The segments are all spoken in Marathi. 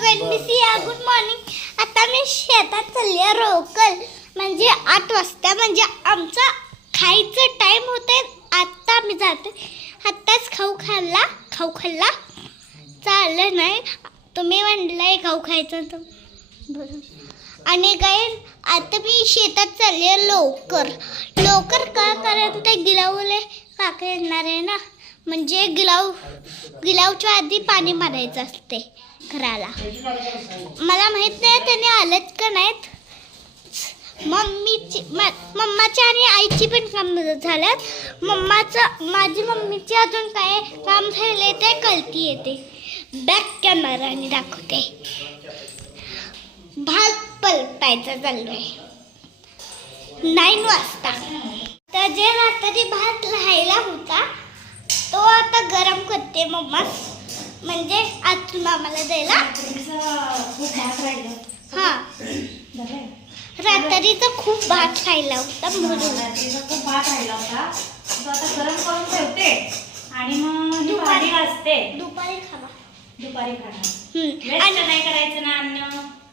Good morning. आता मी शेतात चालली रोकल म्हणजे 8 वाजता म्हणजे आमचा खायचं टाइम होते. आता आम्ही जातो. आत्ताच खाऊ खाल्ला चाललं नाही. तुम्ही म्हणलाय खाऊ खायचं तर बरं. आणि काय आता मी शेतात चालली लवकर का कारण ते गिलावले काका येणार आहे ना. म्हणजे गिलावच्या आधी पाणी मारायचं असते घराला. मला माहित नाही त्याने आलेत का नाहीत. मम्माच्या आणि आईची पण काम झाल्यात. माझी मम्मीची अजून काय काम झाले ते कळती येते. बॅक कॅमेराने दाखवते. भात पलटायचा चाललोय 9 वाजता. तर जे रात्री भात राहायला होता तो आता गरम करते मम्मा. म्हणजे आज मामाला द्यायला. हा रात्रीचा खूप भात खायला होता म्हणून खूप भात राहिला होता तो आता गरम करून ठेवते आणि मग दुपारी असते. दुपारी खावा. वेस्ट नाही करायचं ना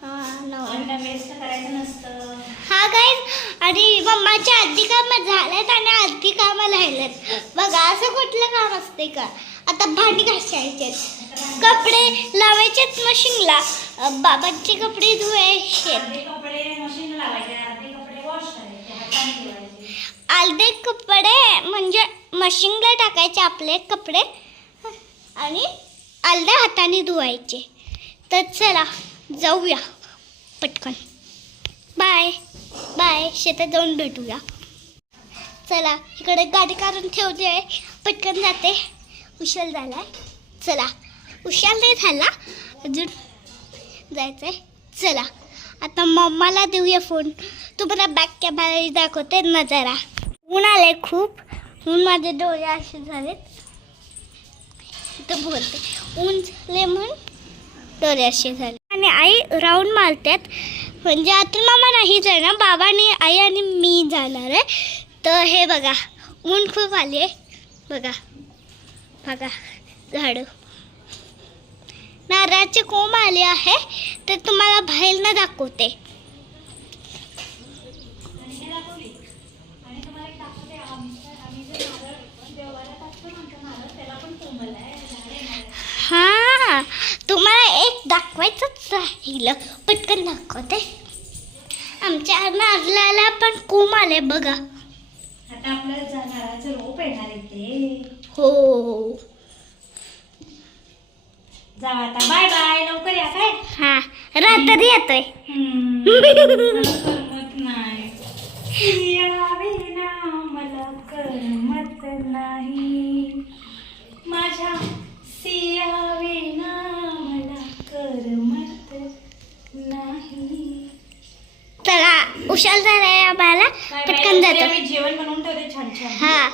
अन्न वेस्ट करायचं नसतं. हा गाईज. आणि मम्माच्या आधी कामं झाल्यात आणि आधी कामं राहिलेत बघा. असं कुठलं काम असते का. आता भांडी घासायचे, कपडे लावायचेत मशीनला. बाबांचे कपडे धुवायचे, कपडे मशीन लावायचे, अर्धे कपडे वॉश करायचे, हाताने धुवायचे. अर्धे कपडे म्हणजे मशीनला टाकायचे आपले कपडे आणि अर्ध्या हाताने धुवायचे. तर चला जाऊया पटकन. Bye bye. शेतात जाऊन भेटूया. चला इकडे गाडी काढून ठेवते आहे. पटकन जाते. उशीर झाला. चला उशीर नाही झाला अजून जायचं आहे. चला आता मम्माला देऊया फोन. तुम्हाला बॅक कॅमेरा दाखवते नजारा. ऊन आले खूप. ऊन माझे डोळे असे झालेत. तर बोलते ऊन झाले म्हणून डोळे असे झाले. आणि आई राऊंड मारतात. म्हणजे आता मामा नाही जाणार. बाबाने आई आणि मी जाणार आहे. तर हे बघा ऊन खूप आले. बघा झाडं नारळाचे कोंब आले आहे. तर तुम्हाला बाहेर न दाखवते. हा तुम्हाला एक दाखवायचंच राहिलं. पटकन दाखवते. आमच्या नारळाला पण कोंब आले बघा. आता आपल्याला नारळाचं रोप येणार आहे ते. हो जाऊ आता. Bye bye. लवकर या काय. हा रात्री येतोय. करमत नाही. सियाविना मला करमत नाही. माझ्या सियाविना मला करमत नाही. चला उशाल झालाय आम्हाला. पटकन जातो. जेवण बनवून ठेवते छान छान. हा